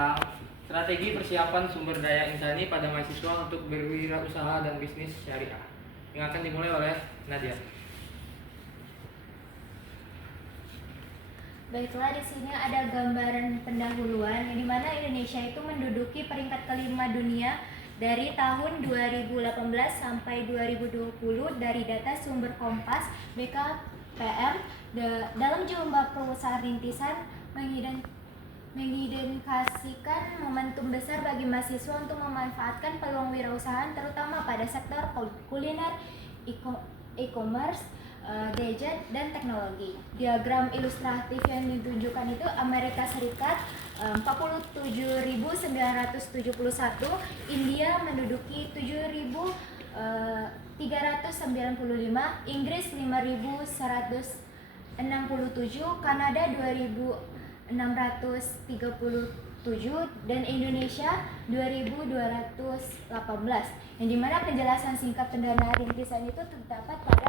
tentang strategi persiapan sumber daya insani pada mahasiswa untuk berwirausaha dan bisnis syariah, yang akan dimulai oleh Nadia. Baiklah, di sini ada gambaran pendahuluan di mana Indonesia itu menduduki peringkat kelima dunia dari tahun 2018 sampai 2020 dari data sumber Kompas BKPM. Dalam jumlah perusahaan rintisan mengidentifikasikan momentum besar bagi mahasiswa untuk memanfaatkan peluang wirausahaan terutama pada sektor kuliner, e-commerce, gadget, dan teknologi. Diagram ilustratif yang ditunjukkan itu Amerika Serikat 47.971, India menduduki 7.395, Inggris 5.167, Kanada 2.637, dan Indonesia 2.218. Yang dimana penjelasan singkat pendanaan rintisan itu terdapat pada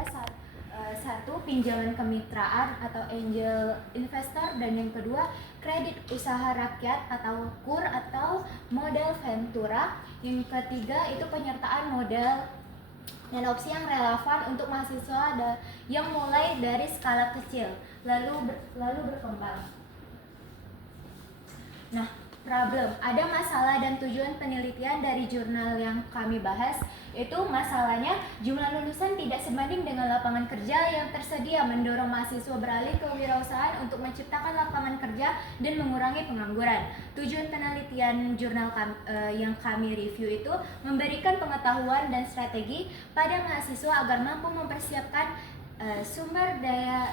satu, pinjaman kemitraan atau angel investor, dan yang kedua, kredit usaha rakyat atau KUR atau modal ventura. Yang ketiga itu penyertaan modal dan opsi yang relevan untuk mahasiswa yang mulai dari skala kecil lalu berkembang. Nah, problem, ada masalah dan tujuan penelitian dari jurnal yang kami bahas, itu masalahnya jumlah lulusan tidak sebanding dengan lapangan kerja yang tersedia, mendorong mahasiswa beralih ke wirausahaan untuk menciptakan lapangan kerja dan mengurangi pengangguran. Tujuan penelitian jurnal yang kami review itu memberikan pengetahuan dan strategi pada mahasiswa agar mampu mempersiapkan sumber daya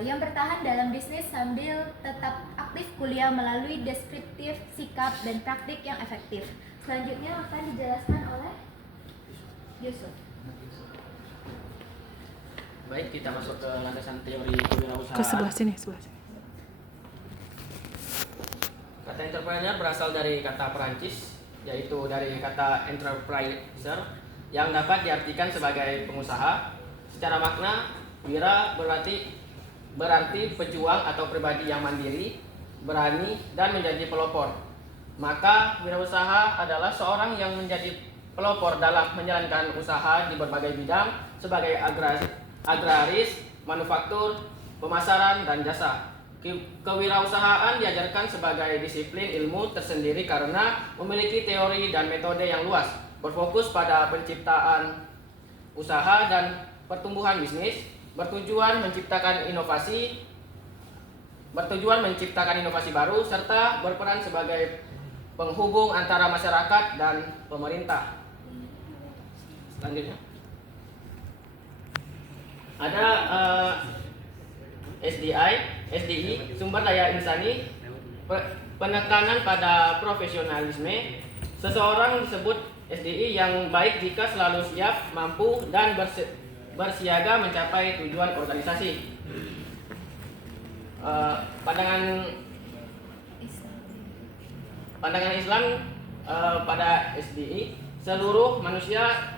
yang bertahan dalam bisnis sambil tetap aktif kuliah melalui deskriptif, sikap, dan praktik yang efektif. Selanjutnya akan dijelaskan oleh Yusuf. Baik, kita masuk ke landasan teori kewirausahaan. Ke sebelah sini. Kata entrepreneur berasal dari kata Perancis, yaitu dari kata entrepreneur yang dapat diartikan sebagai pengusaha. Secara makna, wira berarti pejuang atau pribadi yang mandiri, berani, dan menjadi pelopor. Maka wirausaha adalah seorang yang menjadi pelopor dalam menjalankan usaha di berbagai bidang sebagai agraris, manufaktur, pemasaran, dan jasa. Kewirausahaan diajarkan sebagai disiplin ilmu tersendiri karena memiliki teori dan metode yang luas, berfokus pada penciptaan usaha dan pertumbuhan bisnis, bertujuan menciptakan inovasi baru, serta berperan sebagai penghubung antara masyarakat dan pemerintah. Selanjutnya ada SDI, sumber daya insani, penekanan pada profesionalisme. Seseorang disebut SDI yang baik jika selalu siap, mampu, dan bersiaga mencapai tujuan organisasi. Pandangan Islam pada SDI, seluruh manusia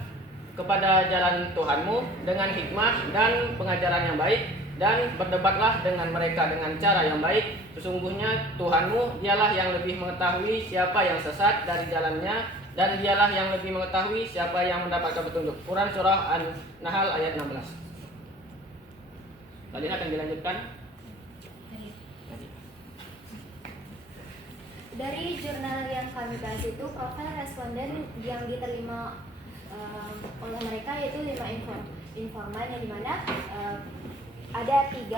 kepada jalan Tuhanmu dengan hikmah dan pengajaran yang baik, dan berdebatlah dengan mereka dengan cara yang baik. Sesungguhnya Tuhanmu dialah yang lebih mengetahui siapa yang sesat dari jalannya, dan dialah yang lebih mengetahui siapa yang mendapatkan petunjuk. Quran Surah An-Nahl ayat 16. Tadi akan dilanjutkan. Dari jurnal yang kami bahas itu, profil responden yang diterima oleh mereka yaitu 5 informan, yang dimana ada 3,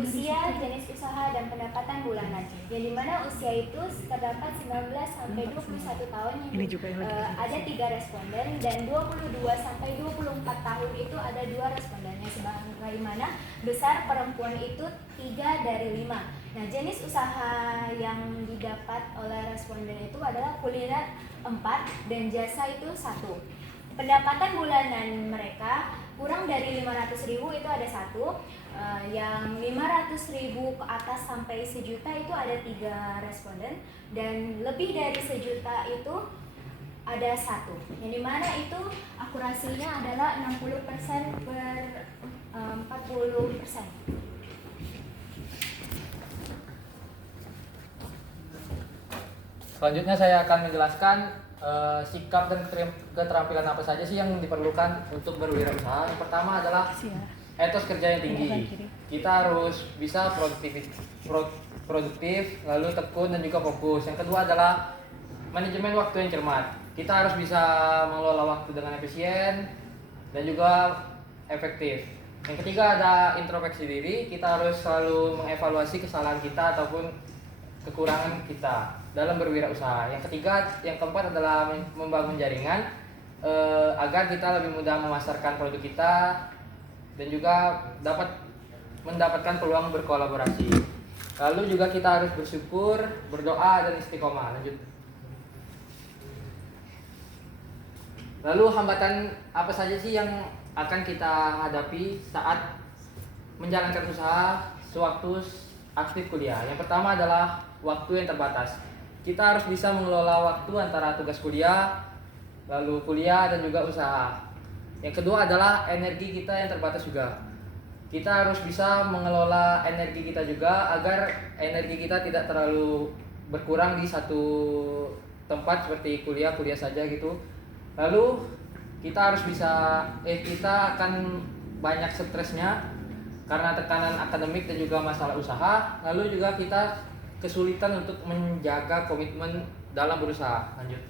usia, jenis usaha, dan pendapatan bulanan. Yang dimana usia itu terdapat 19 sampai 21 tahun. Ini juga yang ada 3 responden, dan 22 sampai 24 tahun itu ada 2 respondennya. Sebagaimana besar perempuan itu 3 dari 5. Nah, jenis usaha yang didapat oleh responden itu adalah kuliner 4 dan jasa itu 1. Pendapatan bulanan mereka kurang dari 500.000 itu ada 1, yang 500.000 ke atas sampai 1 juta itu ada 3 responden, dan lebih dari 1 juta itu ada 1. Yang dimana itu akurasinya adalah 60% per 40%. Selanjutnya saya akan menjelaskan sikap dan keterampilan apa saja sih yang diperlukan untuk berwirausaha. Yang pertama adalah etos kerja yang tinggi. Kita harus bisa produktif, lalu tekun dan juga fokus. Yang kedua adalah manajemen waktu yang cermat. Kita harus bisa mengelola waktu dengan efisien dan juga efektif. Yang ketiga ada introspeksi diri. Kita harus selalu mengevaluasi kesalahan kita ataupun kekurangan kita dalam berwirausaha. Yang ketiga, yang keempat adalah membangun jaringan agar kita lebih mudah memasarkan produk kita dan juga dapat mendapatkan peluang berkolaborasi. Lalu juga kita harus bersyukur, berdoa dan istiqomah. Lanjut. Lalu hambatan apa saja sih yang akan kita hadapi saat menjalankan usaha sewaktu aktif kuliah? Yang pertama adalah waktu yang terbatas. Kita harus bisa mengelola waktu antara tugas kuliah, lalu kuliah dan juga usaha. Yang kedua adalah energi kita yang terbatas juga. Kita harus bisa mengelola energi kita juga agar energi kita tidak terlalu berkurang di satu tempat seperti kuliah saja gitu. Lalu kita harus bisa kita akan banyak stresnya karena tekanan akademik dan juga masalah usaha. Lalu juga kita kesulitan untuk menjaga komitmen dalam berusaha. Lanjut.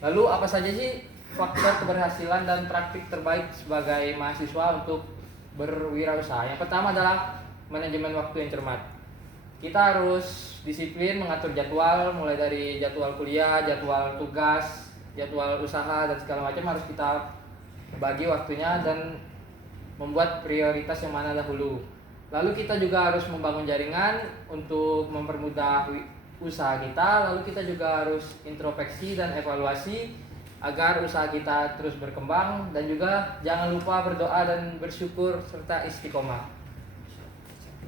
Lalu apa saja sih faktor keberhasilan dan praktik terbaik sebagai mahasiswa untuk berwirausaha? Yang pertama adalah manajemen waktu yang cermat. Kita harus disiplin mengatur jadwal, mulai dari jadwal kuliah, jadwal tugas, jadwal usaha dan segala macam harus kita bagi waktunya dan membuat prioritas yang mana dahulu. Lalu kita juga harus membangun jaringan untuk mempermudah usaha kita. Lalu kita juga harus introspeksi dan evaluasi agar usaha kita terus berkembang, dan juga jangan lupa berdoa dan bersyukur serta istiqomah.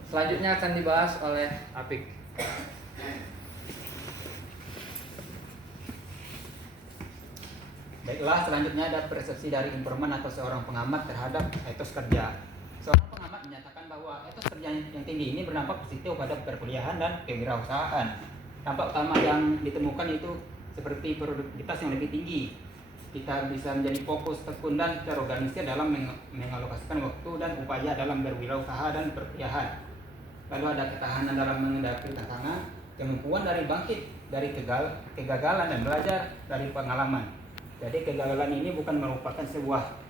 Selanjutnya akan dibahas oleh Apik. Baiklah, selanjutnya ada persepsi dari informan atau seorang pengamat terhadap etos kerja. Seorang pengamat menyatakan bahwa etos kerja yang tinggi ini berdampak positif pada perkuliahan dan kewirausahaan. Dampak utama yang ditemukan itu seperti produktivitas yang lebih tinggi. Kita bisa menjadi fokus, tekun, dan terorganisir dalam mengalokasikan waktu dan upaya dalam berwirausaha dan perkuliahan. Lalu ada ketahanan dalam menghadapi tantangan, kemampuan dari bangkit dari kegagalan dan belajar dari pengalaman. Jadi kegagalan ini bukan merupakan sebuah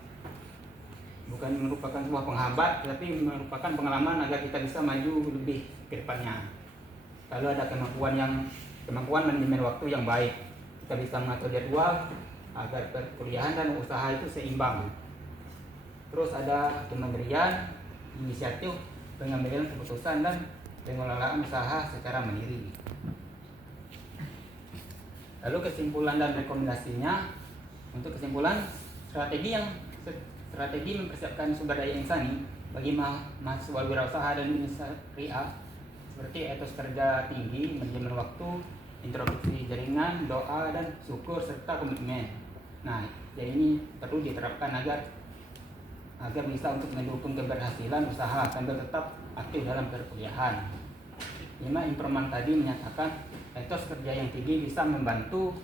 penghambat, tetapi merupakan pengalaman agar kita bisa maju lebih ke depannya. Lalu ada kemampuan manajemen waktu yang baik. Kita bisa mengatur jadwal agar perkuliahan dan usaha itu seimbang. Terus ada kemandirian, inisiatif, pengambilan keputusan, dan pengelolaan usaha secara mandiri. Lalu kesimpulan dan rekomendasinya. Untuk kesimpulan, strategi mempersiapkan sumber daya insani bagi mahasiswa wirausaha dan syariah seperti etos kerja tinggi, manajemen waktu, introduksi jaringan, doa dan syukur serta komitmen. Nah, jadi ini perlu diterapkan agar bisa untuk mendukung keberhasilan usaha sambil tetap aktif dalam perkuliahan. 5. Informan tadi menyatakan etos kerja yang tinggi bisa membantu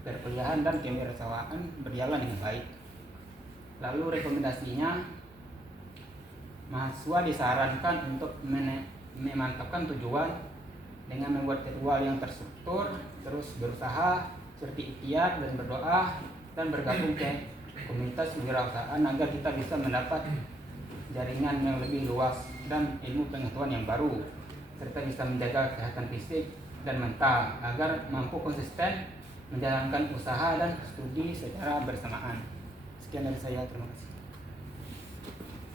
perkuliahan dan kewirausahaan berjalan dengan baik. Lalu rekomendasinya, mahasiswa disarankan untuk memantapkan tujuan dengan membuat jadwal yang terstruktur, terus berusaha seperti ikhtiar dan berdoa, dan bergabung ke komunitas kewirausahaan agar kita bisa mendapat jaringan yang lebih luas dan ilmu pengetahuan yang baru, serta bisa menjaga kesehatan fisik dan mental agar mampu konsisten menjalankan usaha dan studi secara bersamaan. Sekian dari saya, terima kasih.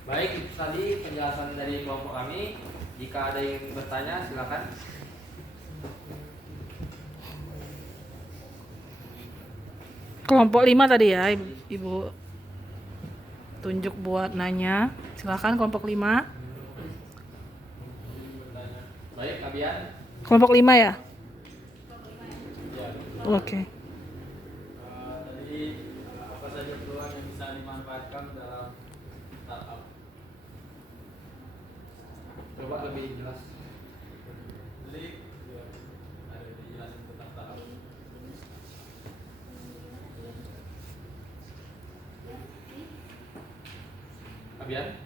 Baik, itu tadi penjelasan dari kelompok kami. Jika ada yang bertanya, silakan. Kelompok 5 tadi ya, Ibu tunjuk buat nanya. Silakan kelompok 5. Baik, Abian. Kelompok 5 ya? Ya. Oke. Tadi apa saja peluang yang bisa dimanfaatkan dalam startup? Coba lebih jelas. Jadi Abian?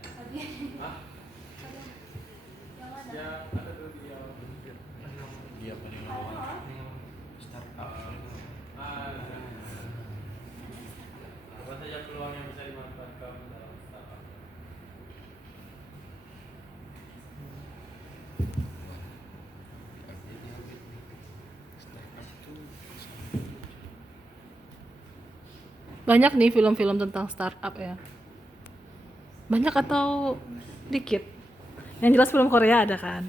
Hah? Yang mana? Yang ada tuh dia Startup. apa saja peluang yang bisa dimanfaatkan dalam startup? Banyak nih film-film tentang startup ya. Banyak atau dikit? Yang jelas film Korea ada kan?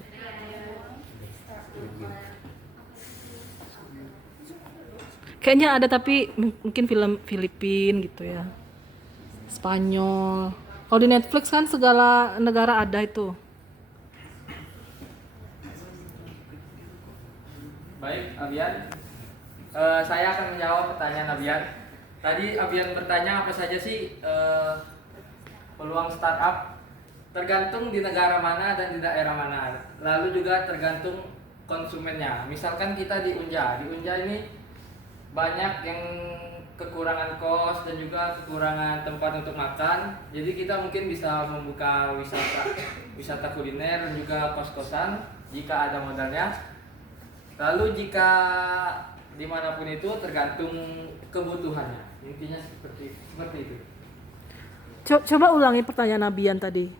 Kayaknya ada tapi mungkin film Filipin gitu ya. Spanyol. Kalau di Netflix kan segala negara ada itu. Baik, Abian. Saya akan menjawab pertanyaan Abian. Tadi Abian bertanya apa saja sih peluang startup, tergantung di negara mana dan di daerah mana. Lalu juga tergantung konsumennya. Misalkan kita di Unja ini banyak yang kekurangan kos dan juga kekurangan tempat untuk makan. Jadi kita mungkin bisa membuka wisata kuliner dan juga kos-kosan jika ada modalnya. Lalu jika dimanapun itu tergantung kebutuhannya. Intinya seperti itu. Coba ulangi pertanyaan Nabian tadi.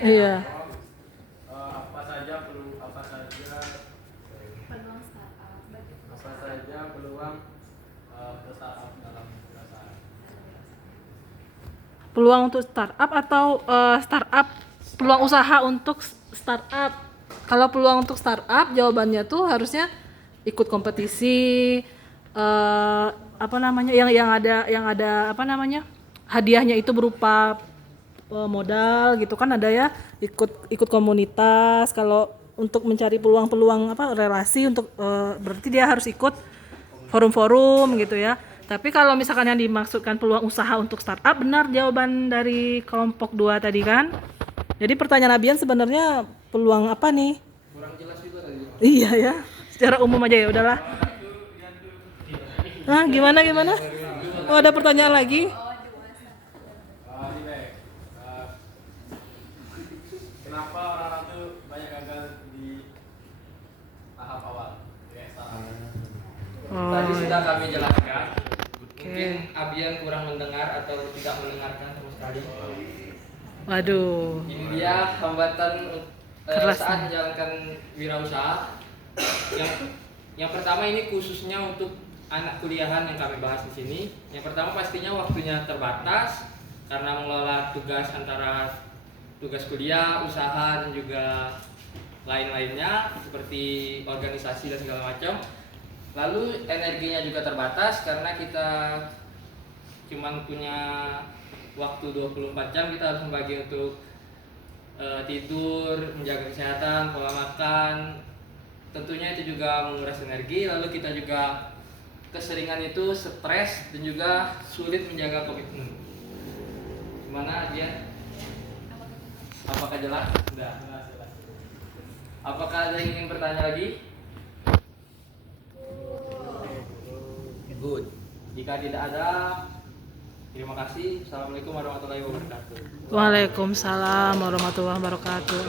Iya. Apa saja Peluang startup. peluang startup dalam perusahaan? Peluang untuk startup atau peluang usaha untuk startup? Kalau peluang untuk startup jawabannya tuh harusnya ikut kompetisi yang ada hadiahnya itu berupa modal gitu kan, ada ya, ikut komunitas. Kalau untuk mencari peluang relasi untuk berarti dia harus ikut forum-forum gitu ya. Tapi kalau misalkan yang dimaksudkan peluang usaha untuk startup, benar jawaban dari kelompok 2 tadi kan. Jadi pertanyaan Abian sebenarnya peluang apa nih? Kurang jelas juga tadi. Iya ya, secara umum aja ya udahlah. Nah, gimana? Oh, ada pertanyaan lagi? Kenapa orang-orang tuh banyak gagal di tahap awal? Oh, Tadi sudah kami jelaskan. Mungkin Abian kurang mendengar atau tidak mendengarkan sama sekali. waduh. Ini dia hambatan Keras saat nih. menjalankan wirausaha. Yang pertama ini khususnya untuk anak kuliahan yang kami bahas di sini. Yang pertama pastinya waktunya terbatas karena mengelola tugas antara tugas kuliah, usaha dan juga lain-lainnya seperti organisasi dan segala macam. Lalu energinya juga terbatas karena kita cuman punya waktu 24 jam, kita harus membagi untuk tidur, menjaga kesehatan, pola makan. Tentunya itu juga menguras energi. Lalu kita juga keseringan itu stres dan juga sulit menjaga komitmen. Gimana dia? Apakah jelas? Sudah. Apakah ada yang ingin bertanya lagi? Good. Jika tidak ada, terima kasih. Assalamualaikum warahmatullahi wabarakatuh. Waalaikumsalam warahmatullahi wabarakatuh.